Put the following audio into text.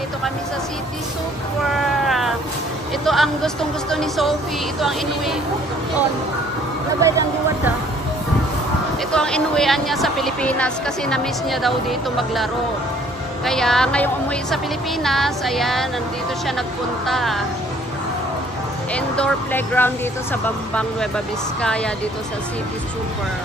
Nandito kami sa City Super. Ito ang gustong-gusto ni Sophie. Ito ang inuwi. Labay lang diwata. Ito ang inuwian niya sa Pilipinas kasi na-miss niya daw dito maglaro. Kaya ngayong umuwi sa Pilipinas, ayan, nandito siya nagpunta. Indoor playground dito sa Bambang, Nueva Vizcaya, dito sa City Super.